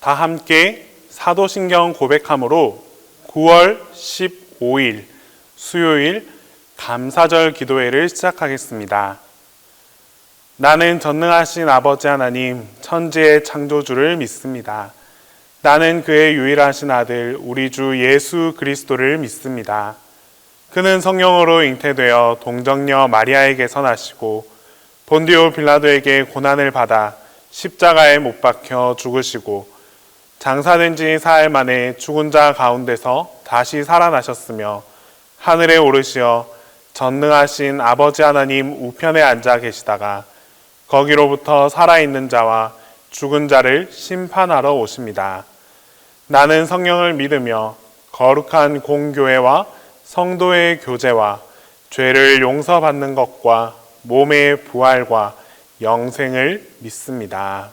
다 함께 사도신경 고백함으로 9월 15일 수요일 감사절 기도회를 시작하겠습니다. 나는 전능하신 아버지 하나님, 천지의 창조주를 믿습니다. 나는 그의 유일하신 아들, 우리 주 예수 그리스도를 믿습니다. 그는 성령으로 잉태되어 동정녀 마리아에게서 나시고 본디오 빌라도에게 고난을 받아 십자가에 못 박혀 죽으시고 장사된 지 사흘 만에 죽은 자 가운데서 다시 살아나셨으며 하늘에 오르시어 전능하신 아버지 하나님 우편에 앉아 계시다가 거기로부터 살아있는 자와 죽은 자를 심판하러 오십니다. 나는 성령을 믿으며 거룩한 공교회와 성도의 교제와 죄를 용서받는 것과 몸의 부활과 영생을 믿습니다.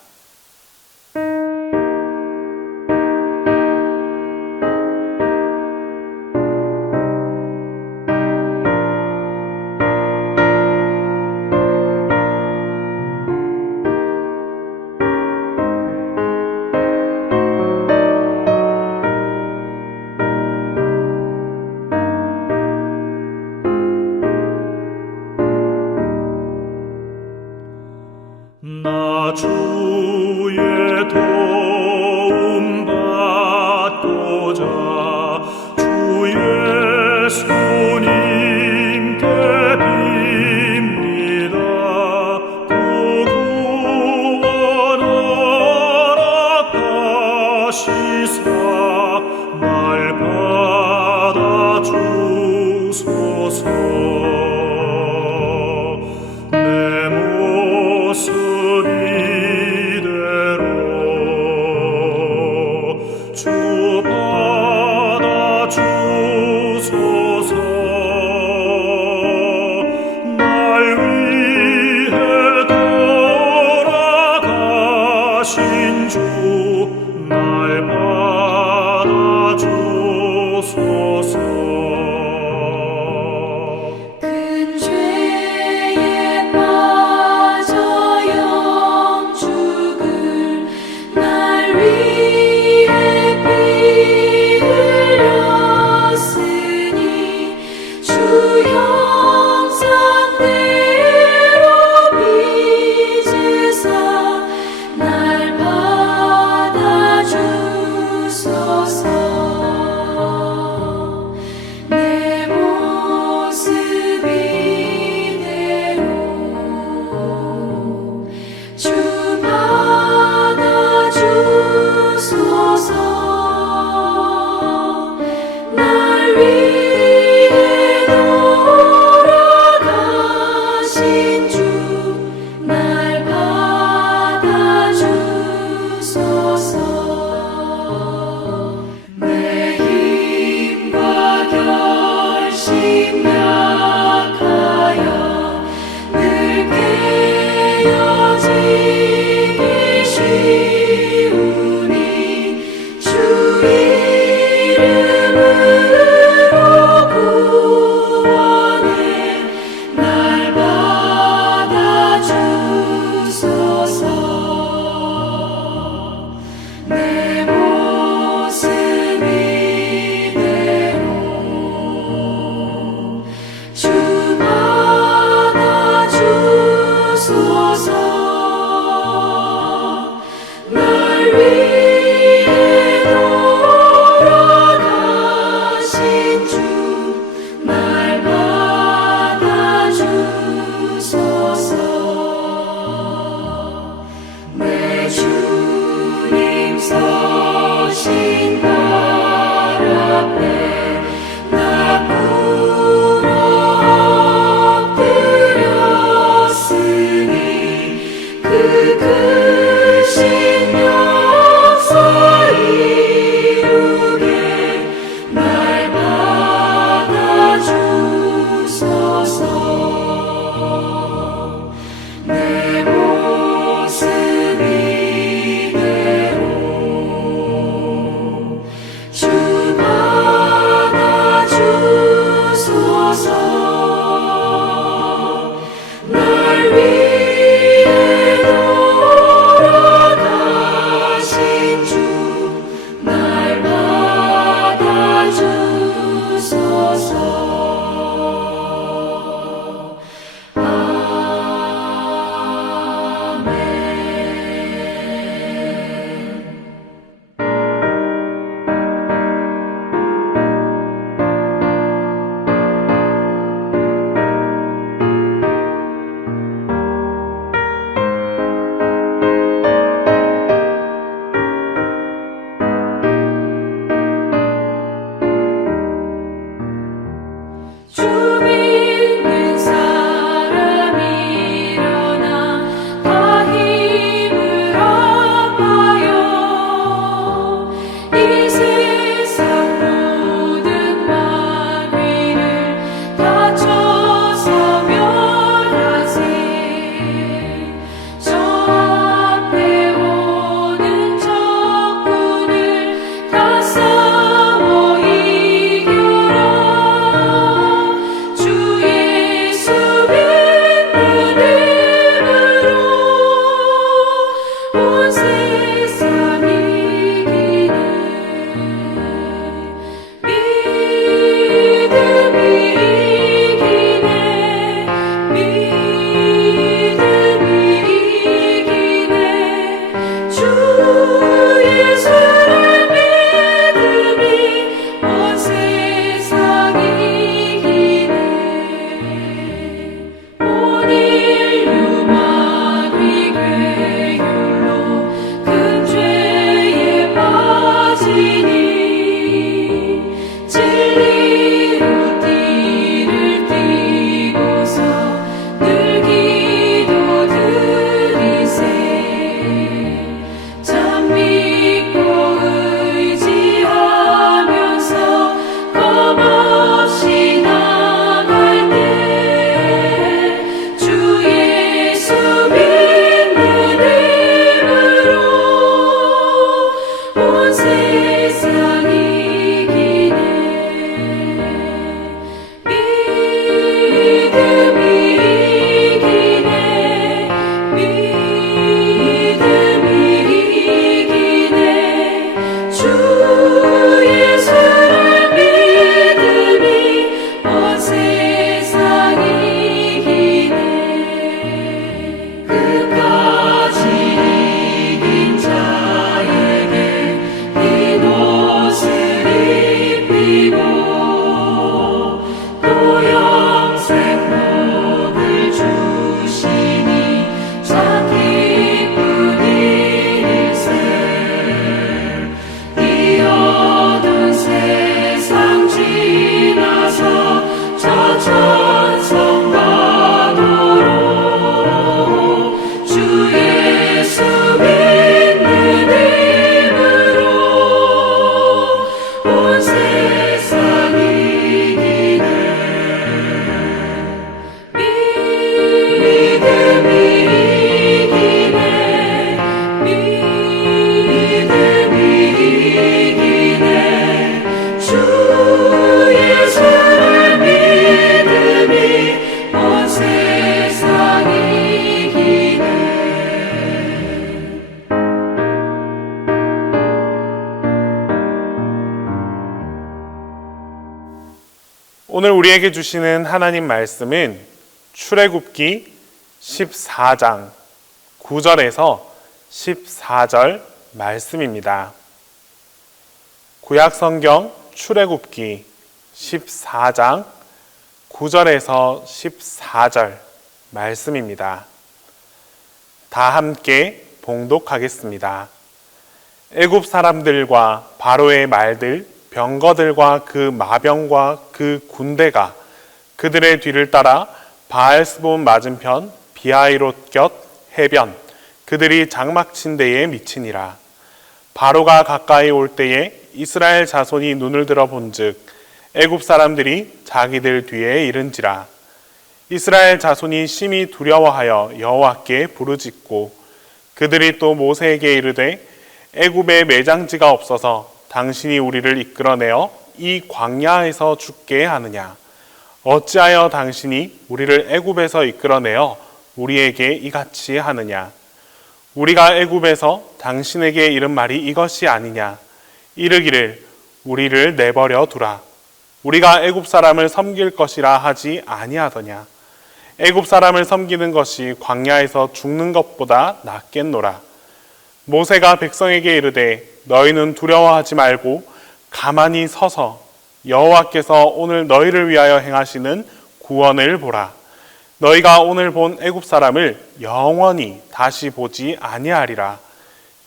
나 주의 도움 받고자 주 예수님께 빕니다. 그 구원 허락하시사 날 받아주소서. 내 모습 이대로 주 받아주소서. 날 위해 돌아가신 주 날 받아주소서. 큰 죄에 빠져 영죽을 날 위해 피 흘렸으니 주 형상대로 빚으사 날 받아주소서. 오늘 우리에게 주시는 하나님 말씀은 출애굽기 14장 9절에서 14절 말씀입니다. 구약성경 출애굽기 14장 9절에서 14절 말씀입니다. 다 함께 봉독하겠습니다. 애굽 사람들과 바로의 말들, 병거들과 그 마병과 그 군대가 그들의 뒤를 따라 바알스본 맞은편 비하이롯 곁 해변 그들이 장막친 데에 미치니라. 바로가 가까이 올 때에 이스라엘 자손이 눈을 들어 본즉 애굽 사람들이 자기들 뒤에 이른지라. 이스라엘 자손이 심히 두려워하여 여호와께 부르짖고 그들이 또 모세에게 이르되 애굽에 매장지가 없어서 당신이 우리를 이끌어내어 이 광야에서 죽게 하느냐? 어찌하여 당신이 우리를 애굽에서 이끌어내어 우리에게 이같이 하느냐? 우리가 애굽에서 당신에게 이른 말이 이것이 아니냐? 이르기를 우리를 내버려 두라. 우리가 애굽 사람을 섬길 것이라 하지 아니하더냐? 애굽 사람을 섬기는 것이 광야에서 죽는 것보다 낫겠노라. 모세가 백성에게 이르되 너희는 두려워하지 말고 가만히 서서 여호와께서 오늘 너희를 위하여 행하시는 구원을 보라. 너희가 오늘 본 애굽 사람을 영원히 다시 보지 아니하리라.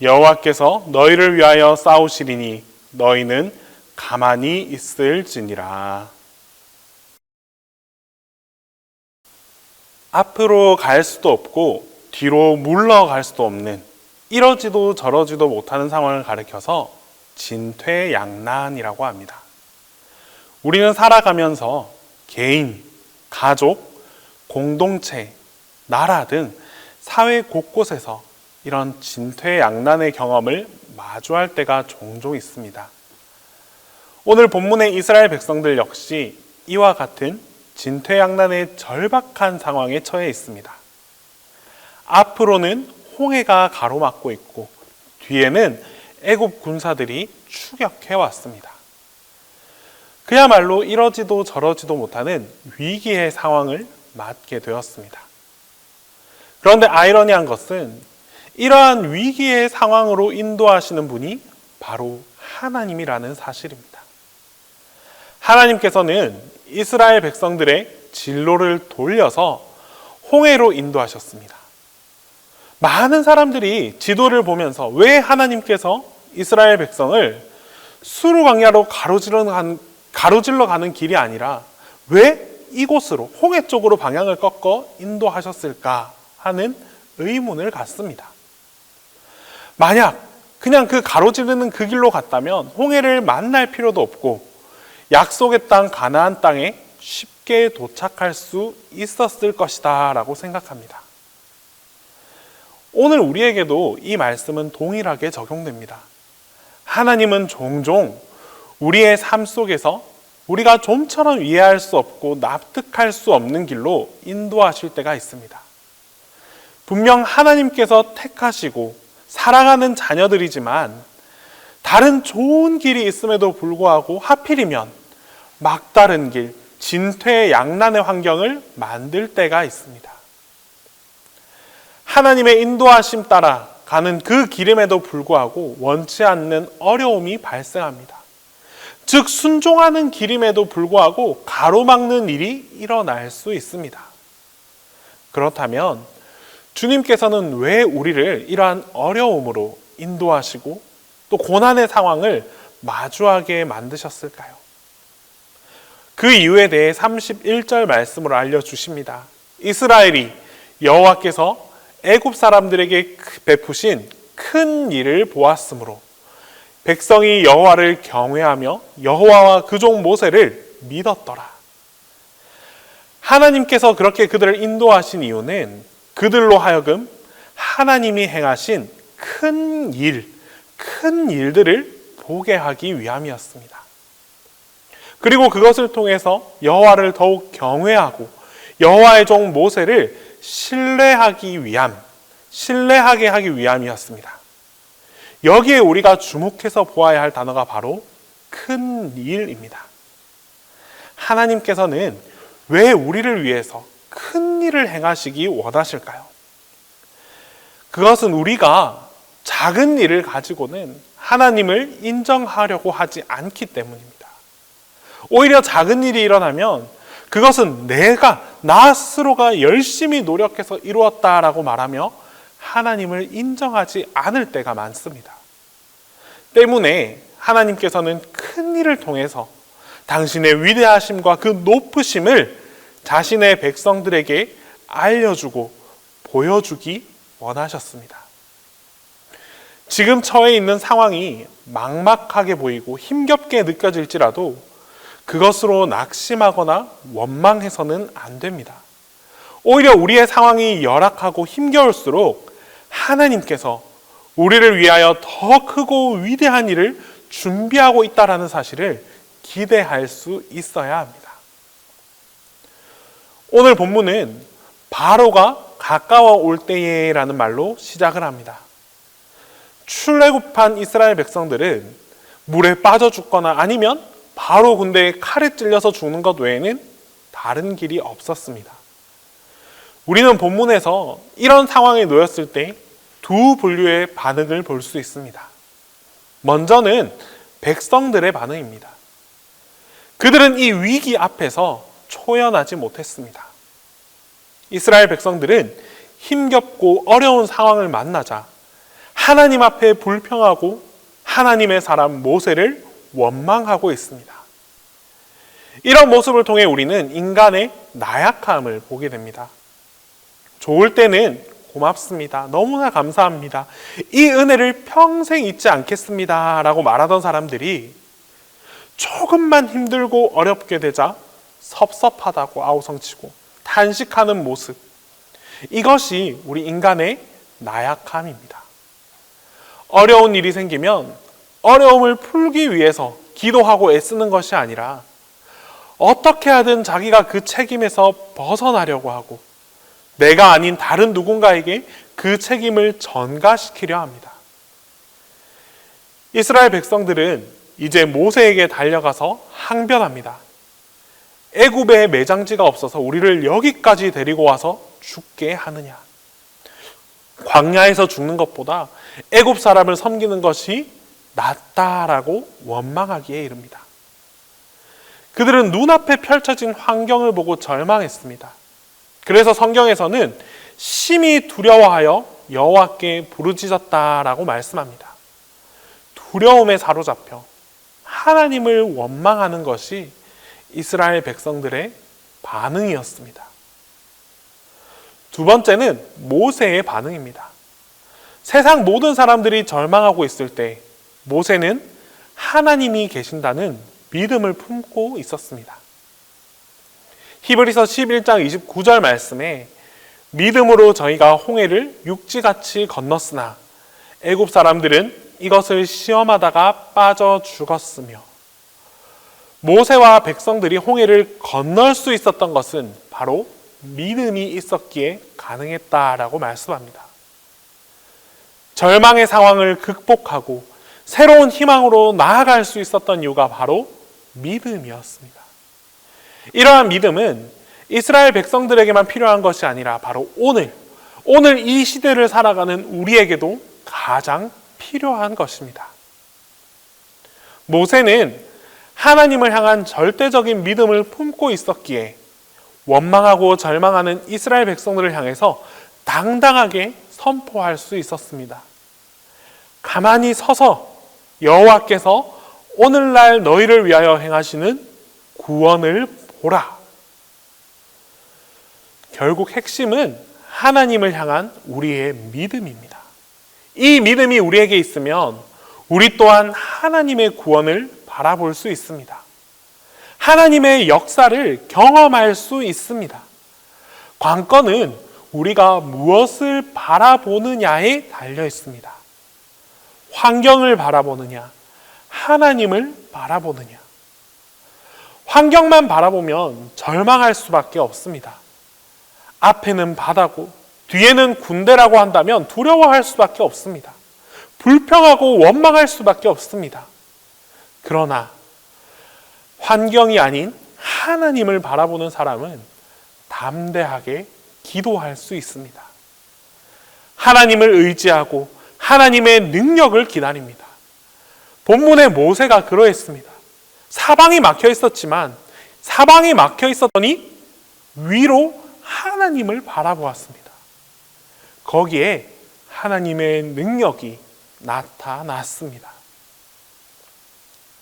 여호와께서 너희를 위하여 싸우시리니 너희는 가만히 있을지니라. 앞으로 갈 수도 없고 뒤로 물러갈 수도 없는 이러지도 저러지도 못하는 상황을 가리켜서 진퇴양난이라고 합니다. 우리는 살아가면서 개인, 가족, 공동체, 나라 등 사회 곳곳에서 이런 진퇴양난의 경험을 마주할 때가 종종 있습니다. 오늘 본문의 이스라엘 백성들 역시 이와 같은 진퇴양난의 절박한 상황에 처해 있습니다. 앞으로는 홍해가 가로막고 있고 뒤에는 애굽 군사들이 추격해 왔습니다. 그야말로 이러지도 저러지도 못하는 위기의 상황을 맞게 되었습니다. 그런데 아이러니한 것은 이러한 위기의 상황으로 인도하시는 분이 바로 하나님이라는 사실입니다. 하나님께서는 이스라엘 백성들의 진로를 돌려서 홍해로 인도하셨습니다. 많은 사람들이 지도를 보면서 왜 하나님께서 이스라엘 백성을 수르 광야로 가로질러 가는 길이 아니라 왜 이곳으로 홍해 쪽으로 방향을 꺾어 인도하셨을까 하는 의문을 갖습니다. 만약 그냥 그 가로지르는 그 길로 갔다면 홍해를 만날 필요도 없고 약속의 땅 가나안 땅에 쉽게 도착할 수 있었을 것이다 라고 생각합니다. 오늘 우리에게도 이 말씀은 동일하게 적용됩니다. 하나님은 종종 우리의 삶 속에서 우리가 좀처럼 이해할 수 없고 납득할 수 없는 길로 인도하실 때가 있습니다. 분명 하나님께서 택하시고 사랑하는 자녀들이지만 다른 좋은 길이 있음에도 불구하고 하필이면 막다른 길, 진퇴양난의 환경을 만들 때가 있습니다. 하나님의 인도하심 따라 가는 그 길임에도 불구하고 원치 않는 어려움이 발생합니다. 즉 순종하는 길임에도 불구하고 가로막는 일이 일어날 수 있습니다. 그렇다면 주님께서는 왜 우리를 이러한 어려움으로 인도하시고 또 고난의 상황을 마주하게 만드셨을까요? 그 이유에 대해 31절 말씀으로 알려주십니다. 이스라엘이 여호와께서 애굽 사람들에게 베푸신 큰 일을 보았으므로 백성이 여호와를 경외하며 여호와와 그 종 모세를 믿었더라. 하나님께서 그렇게 그들을 인도하신 이유는 그들로 하여금 하나님이 행하신 큰 일들을 보게 하기 위함이었습니다. 그리고 그것을 통해서 여호와를 더욱 경외하고 여호와의 종 모세를 신뢰하게 하기 위함이었습니다. 여기에 우리가 주목해서 보아야 할 단어가 바로 큰 일입니다. 하나님께서는 왜 우리를 위해서 큰 일을 행하시기 원하실까요? 그것은 우리가 작은 일을 가지고는 하나님을 인정하려고 하지 않기 때문입니다. 오히려 작은 일이 일어나면 그것은 나 스스로가 열심히 노력해서 이루었다라고 말하며 하나님을 인정하지 않을 때가 많습니다. 때문에 하나님께서는 큰 일을 통해서 당신의 위대하심과 그 높으심을 자신의 백성들에게 알려주고 보여주기 원하셨습니다. 지금 처해 있는 상황이 막막하게 보이고 힘겹게 느껴질지라도 그것으로 낙심하거나 원망해서는 안 됩니다. 오히려 우리의 상황이 열악하고 힘겨울수록 하나님께서 우리를 위하여 더 크고 위대한 일을 준비하고 있다는 사실을 기대할 수 있어야 합니다. 오늘 본문은 바로가 가까워 올 때에라는 말로 시작을 합니다. 출애굽한 이스라엘 백성들은 물에 빠져 죽거나 아니면 바로 군대에 칼에 찔려서 죽는 것 외에는 다른 길이 없었습니다. 우리는 본문에서 이런 상황에 놓였을 때 두 분류의 반응을 볼 수 있습니다. 먼저는 백성들의 반응입니다. 그들은 이 위기 앞에서 초연하지 못했습니다. 이스라엘 백성들은 힘겹고 어려운 상황을 만나자 하나님 앞에 불평하고 하나님의 사람 모세를 원망하고 있습니다. 이런 모습을 통해 우리는 인간의 나약함을 보게 됩니다. 좋을 때는 고맙습니다. 너무나 감사합니다. 이 은혜를 평생 잊지 않겠습니다. 라고 말하던 사람들이 조금만 힘들고 어렵게 되자 섭섭하다고 아우성치고 탄식하는 모습. 이것이 우리 인간의 나약함입니다. 어려운 일이 생기면 어려움을 풀기 위해서 기도하고 애쓰는 것이 아니라 어떻게 하든 자기가 그 책임에서 벗어나려고 하고 내가 아닌 다른 누군가에게 그 책임을 전가시키려 합니다. 이스라엘 백성들은 이제 모세에게 달려가서 항변합니다. 애굽에 매장지가 없어서 우리를 여기까지 데리고 와서 죽게 하느냐. 광야에서 죽는 것보다 애굽 사람을 섬기는 것이 낫다라고 원망하기에 이릅니다. 그들은 눈앞에 펼쳐진 환경을 보고 절망했습니다. 그래서 성경에서는 심히 두려워하여 여호와께 부르짖었다라고 말씀합니다. 두려움에 사로잡혀 하나님을 원망하는 것이 이스라엘 백성들의 반응이었습니다. 두 번째는 모세의 반응입니다. 세상 모든 사람들이 절망하고 있을 때 모세는 하나님이 계신다는 믿음을 품고 있었습니다. 히브리서 11장 29절 말씀에 믿음으로 저희가 홍해를 육지같이 건넜으나 애굽 사람들은 이것을 시험하다가 빠져 죽었으며, 모세와 백성들이 홍해를 건널 수 있었던 것은 바로 믿음이 있었기에 가능했다라고 말씀합니다. 절망의 상황을 극복하고 새로운 희망으로 나아갈 수 있었던 이유가 바로 믿음이었습니다. 이러한 믿음은 이스라엘 백성들에게만 필요한 것이 아니라 바로 오늘 이 시대를 살아가는 우리에게도 가장 필요한 것입니다. 모세는 하나님을 향한 절대적인 믿음을 품고 있었기에 원망하고 절망하는 이스라엘 백성들을 향해서 당당하게 선포할 수 있었습니다. 가만히 서서 여호와께서 오늘날 너희를 위하여 행하시는 구원을 보라. 결국 핵심은 하나님을 향한 우리의 믿음입니다. 이 믿음이 우리에게 있으면 우리 또한 하나님의 구원을 바라볼 수 있습니다. 하나님의 역사를 경험할 수 있습니다. 관건은 우리가 무엇을 바라보느냐에 달려 있습니다. 환경을 바라보느냐, 하나님을 바라보느냐. 환경만 바라보면 절망할 수밖에 없습니다. 앞에는 바다고 뒤에는 군대라고 한다면 두려워할 수밖에 없습니다. 불평하고 원망할 수밖에 없습니다. 그러나 환경이 아닌 하나님을 바라보는 사람은 담대하게 기도할 수 있습니다. 하나님을 의지하고 하나님의 능력을 기다립니다. 본문의 모세가 그러했습니다. 사방이 막혀 있었지만 사방이 막혀 있었더니 위로 하나님을 바라보았습니다. 거기에 하나님의 능력이 나타났습니다.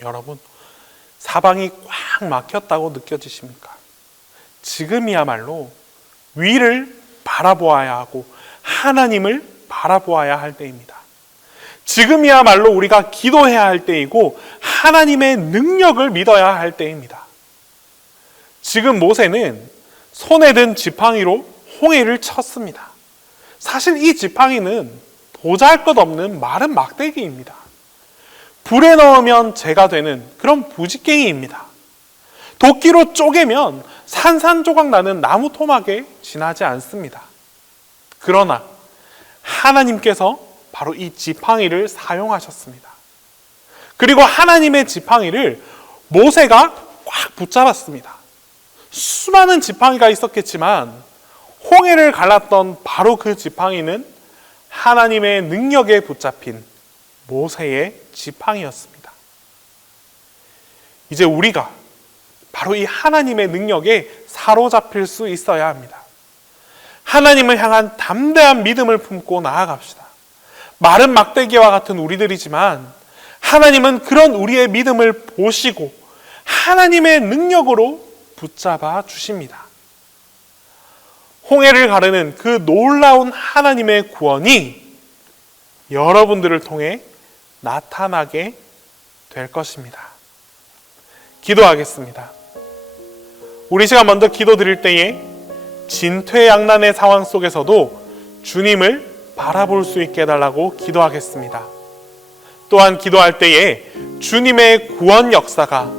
여러분, 사방이 꽉 막혔다고 느껴지십니까? 지금이야말로 위를 바라보아야 하고 하나님을 바라보아야 할 때입니다. 지금이야말로 우리가 기도해야 할 때이고 하나님의 능력을 믿어야 할 때입니다. 지금 모세는 손에 든 지팡이로 홍해를 쳤습니다. 사실 이 지팡이는 보잘것없는 마른 막대기입니다. 불에 넣으면 재가 되는 그런 부직갱이입니다. 도끼로 쪼개면 산산조각 나는 나무 토막에 지나지 않습니다. 그러나 하나님께서 바로 이 지팡이를 사용하셨습니다. 그리고 하나님의 지팡이를 모세가 꽉 붙잡았습니다. 수많은 지팡이가 있었겠지만 홍해를 갈랐던 바로 그 지팡이는 하나님의 능력에 붙잡힌 모세의 지팡이였습니다. 이제 우리가 바로 이 하나님의 능력에 사로잡힐 수 있어야 합니다. 하나님을 향한 담대한 믿음을 품고 나아갑시다. 마른 막대기와 같은 우리들이지만 하나님은 그런 우리의 믿음을 보시고 하나님의 능력으로 붙잡아 주십니다. 홍해를 가르는 그 놀라운 하나님의 구원이 여러분들을 통해 나타나게 될 것입니다. 기도하겠습니다. 우리 시간 먼저 기도 드릴 때에 진퇴양난의 상황 속에서도 주님을 바라볼 수 있게 해달라고 기도하겠습니다. 또한 기도할 때에 주님의 구원 역사가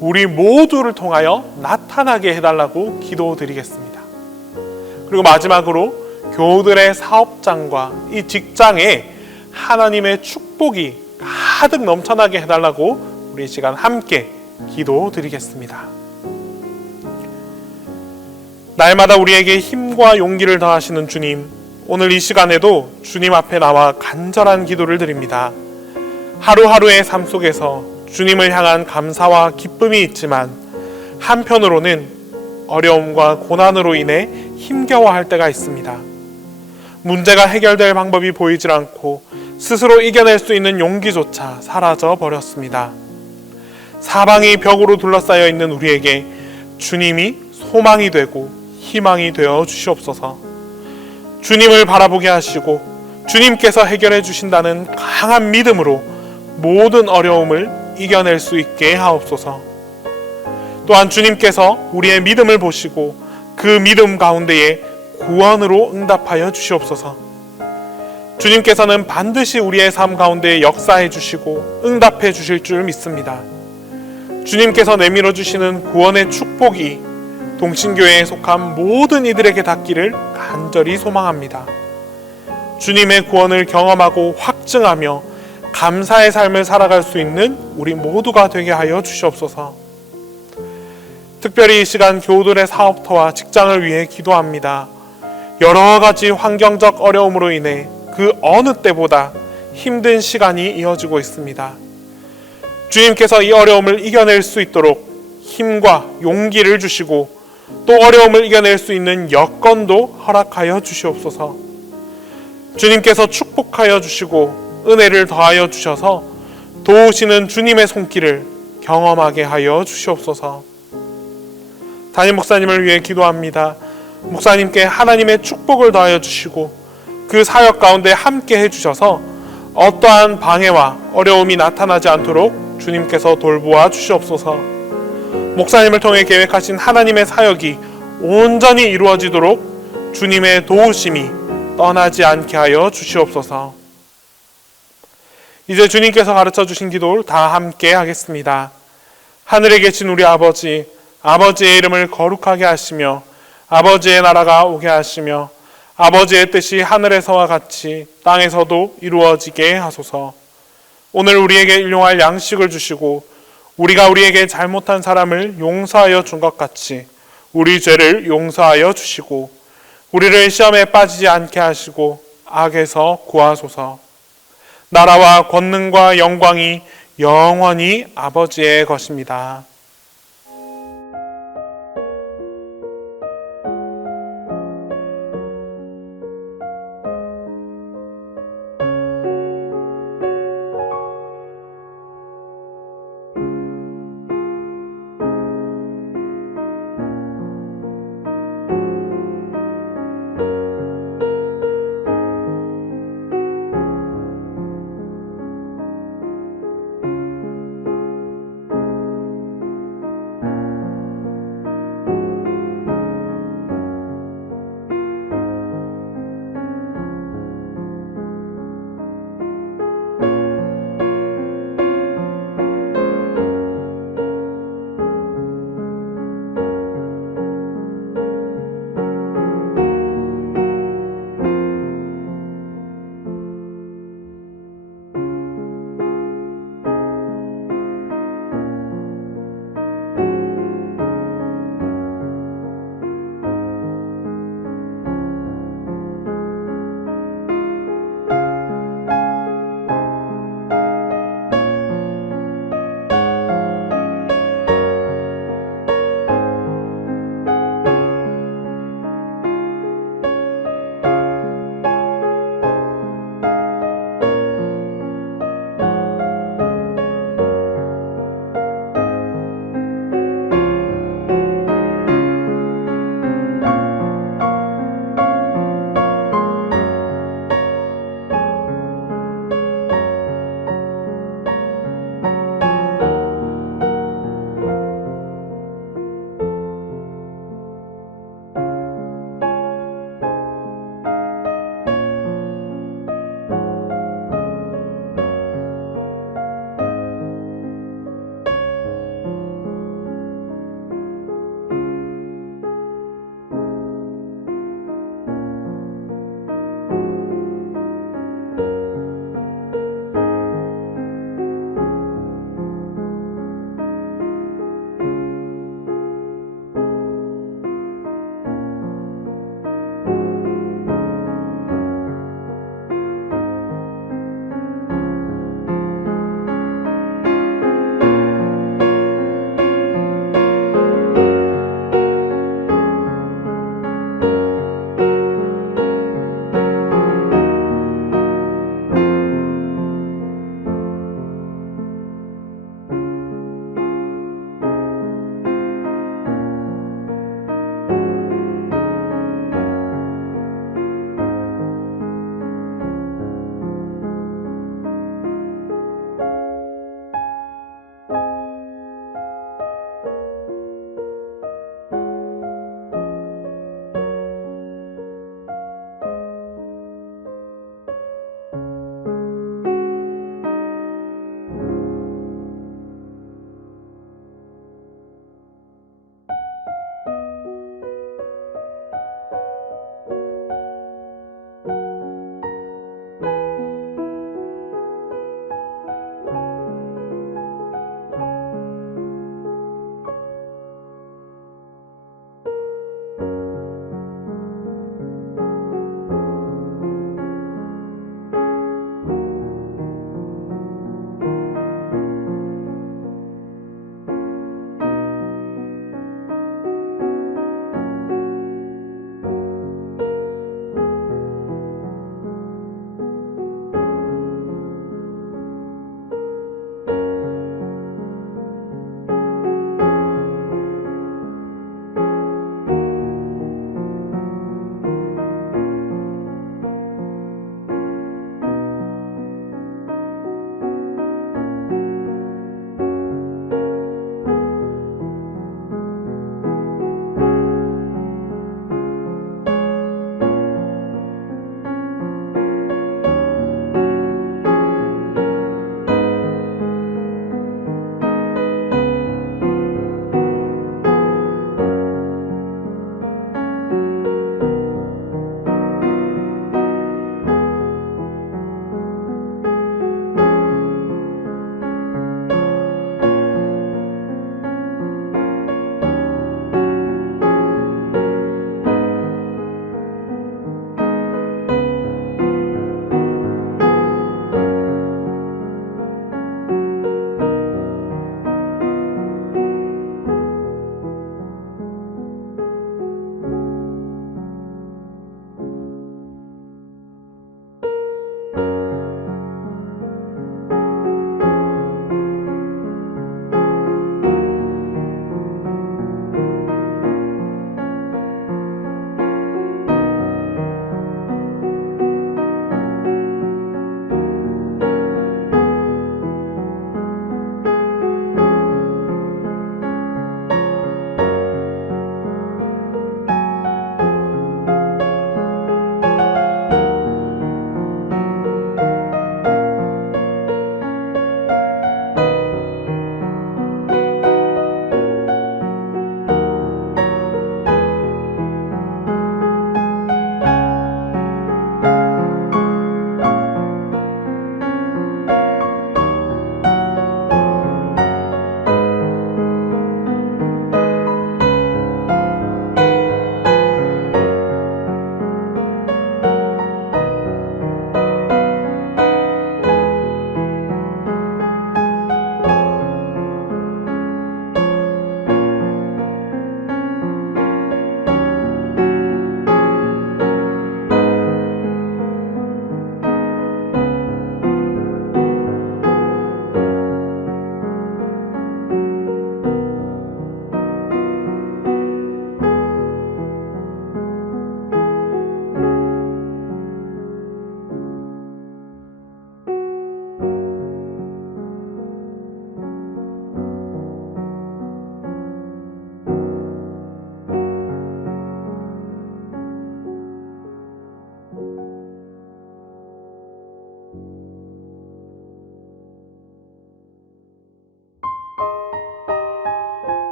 우리 모두를 통하여 나타나게 해달라고 기도드리겠습니다. 그리고 마지막으로 교우들의 사업장과 이 직장에 하나님의 축복이 가득 넘쳐나게 해달라고 우리 시간 함께 기도드리겠습니다. 날마다 우리에게 힘과 용기를 더하시는 주님, 오늘 이 시간에도 주님 앞에 나와 간절한 기도를 드립니다. 하루하루의 삶 속에서 주님을 향한 감사와 기쁨이 있지만 한편으로는 어려움과 고난으로 인해 힘겨워할 때가 있습니다. 문제가 해결될 방법이 보이질 않고 스스로 이겨낼 수 있는 용기조차 사라져 버렸습니다. 사방이 벽으로 둘러싸여 있는 우리에게 주님이 소망이 되고 희망이 되어 주시옵소서. 주님을 바라보게 하시고 주님께서 해결해 주신다는 강한 믿음으로 모든 어려움을 이겨낼 수 있게 하옵소서. 또한 주님께서 우리의 믿음을 보시고 그 믿음 가운데에 구원으로 응답하여 주시옵소서. 주님께서는 반드시 우리의 삶 가운데 역사해 주시고 응답해 주실 줄 믿습니다. 주님께서 내밀어 주시는 구원의 축복이 동신교회에 속한 모든 이들에게 닿기를 간절히 소망합니다. 주님의 구원을 경험하고 확증하며 감사의 삶을 살아갈 수 있는 우리 모두가 되게 하여 주시옵소서. 특별히 이 시간 교우들의 사업터와 직장을 위해 기도합니다. 여러 가지 환경적 어려움으로 인해 그 어느 때보다 힘든 시간이 이어지고 있습니다. 주님께서 이 어려움을 이겨낼 수 있도록 힘과 용기를 주시고 또 어려움을 이겨낼 수 있는 여건도 허락하여 주시옵소서. 주님께서 축복하여 주시고 은혜를 더하여 주셔서 도우시는 주님의 손길을 경험하게 하여 주시옵소서. 담임 목사님을 위해 기도합니다. 목사님께 하나님의 축복을 더하여 주시고 그 사역 가운데 함께 해주셔서 어떠한 방해와 어려움이 나타나지 않도록 주님께서 돌보아 주시옵소서. 목사님을 통해 계획하신 하나님의 사역이 온전히 이루어지도록 주님의 도우심이 떠나지 않게 하여 주시옵소서. 이제 주님께서 가르쳐 주신 기도를 다 함께 하겠습니다. 하늘에 계신 우리 아버지, 아버지의 이름을 거룩하게 하시며 아버지의 나라가 오게 하시며 아버지의 뜻이 하늘에서와 같이 땅에서도 이루어지게 하소서. 오늘 우리에게 일용할 양식을 주시고 우리가 우리에게 잘못한 사람을 용서하여 준 것 같이 우리 죄를 용서하여 주시고 우리를 시험에 빠지지 않게 하시고 악에서 구하소서. 나라와 권능과 영광이 영원히 아버지의 것입니다.